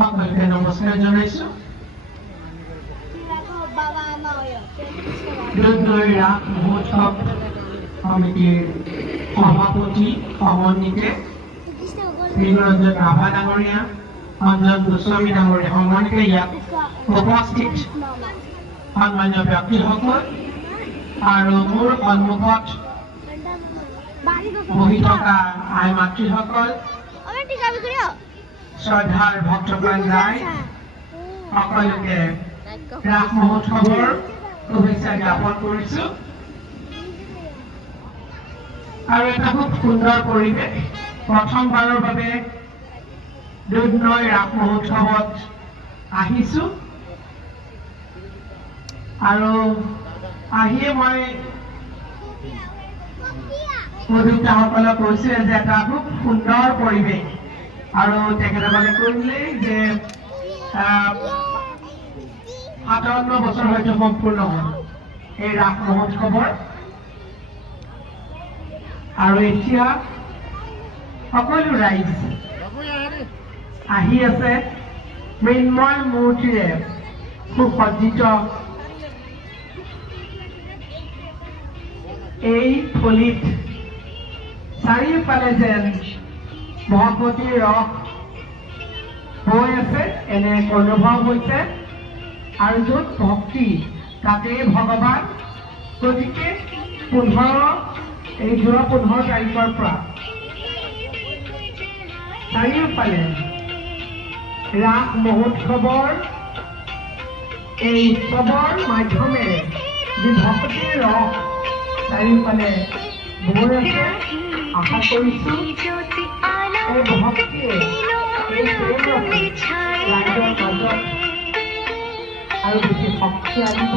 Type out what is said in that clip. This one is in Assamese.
সকলকে নমস্কাৰ জনাইছো। দুধনৈ ৰাস মহোৎসৱ সমিতিৰ সভাপতি সমন্বিতে শ্ৰীৰঞ্জন ৰাভা ডাঙৰীয়া, অঞ্জন গোস্বামী ডাঙৰীয়া সমন্বিতে ইয়াত উপস্থিত সন্মান্য ব্যক্তিসকল আৰু মোৰ সন্মুখত বহি থকা আই মাতৃসকল, শ্ৰদ্ধাৰ ভক্তপ্ৰাণ ৰাইজ, সকলোকে ৰাস মহোৎসৱৰ শুভেচ্ছা জ্ঞাপন কৰিছো। আৰু এটা খুব সুন্দৰ পৰিৱেশ, প্ৰথমবাৰৰ বাবে দুধনৈ ৰাস মহোৎসৱত আহিছো আৰু আহিয়ে মই উদ্যোক্তাসকলক কৈছে যে এটা খুব সুন্দৰ পৰিৱেশ আৰু তেখেতসকলে কৈছিলে যে 57 বছৰ হয়তো সম্পূৰ্ণ হ'ল এই ৰাস মহোৎসৱৰ। আৰু এতিয়া সকলো ৰাইজ আহি আছে মৃন্ময় মূৰ্তিৰে সুসজ্জিত এই থলীত চাৰিওফালে যেন ভগৱতীৰ ৰস হৈ আছে এনে অনুভৱ হৈছে। আৰু য'ত ভক্তি তাতেই ভগৱান। গতিকে এই যোৱা 15 তাৰিখৰ পৰা চাৰিওফালে ৰাস মহোৎসৱৰ এই উৎসৱৰ মাধ্যমেৰে যি ভক্তিৰ ৰস চাৰিওফালে বৈ আছে, আশা কৰিছো এই ভক্তিয়ে এই প্ৰেম ৰাইজৰ মাজত আৰু বেছি শক্তি আনিব।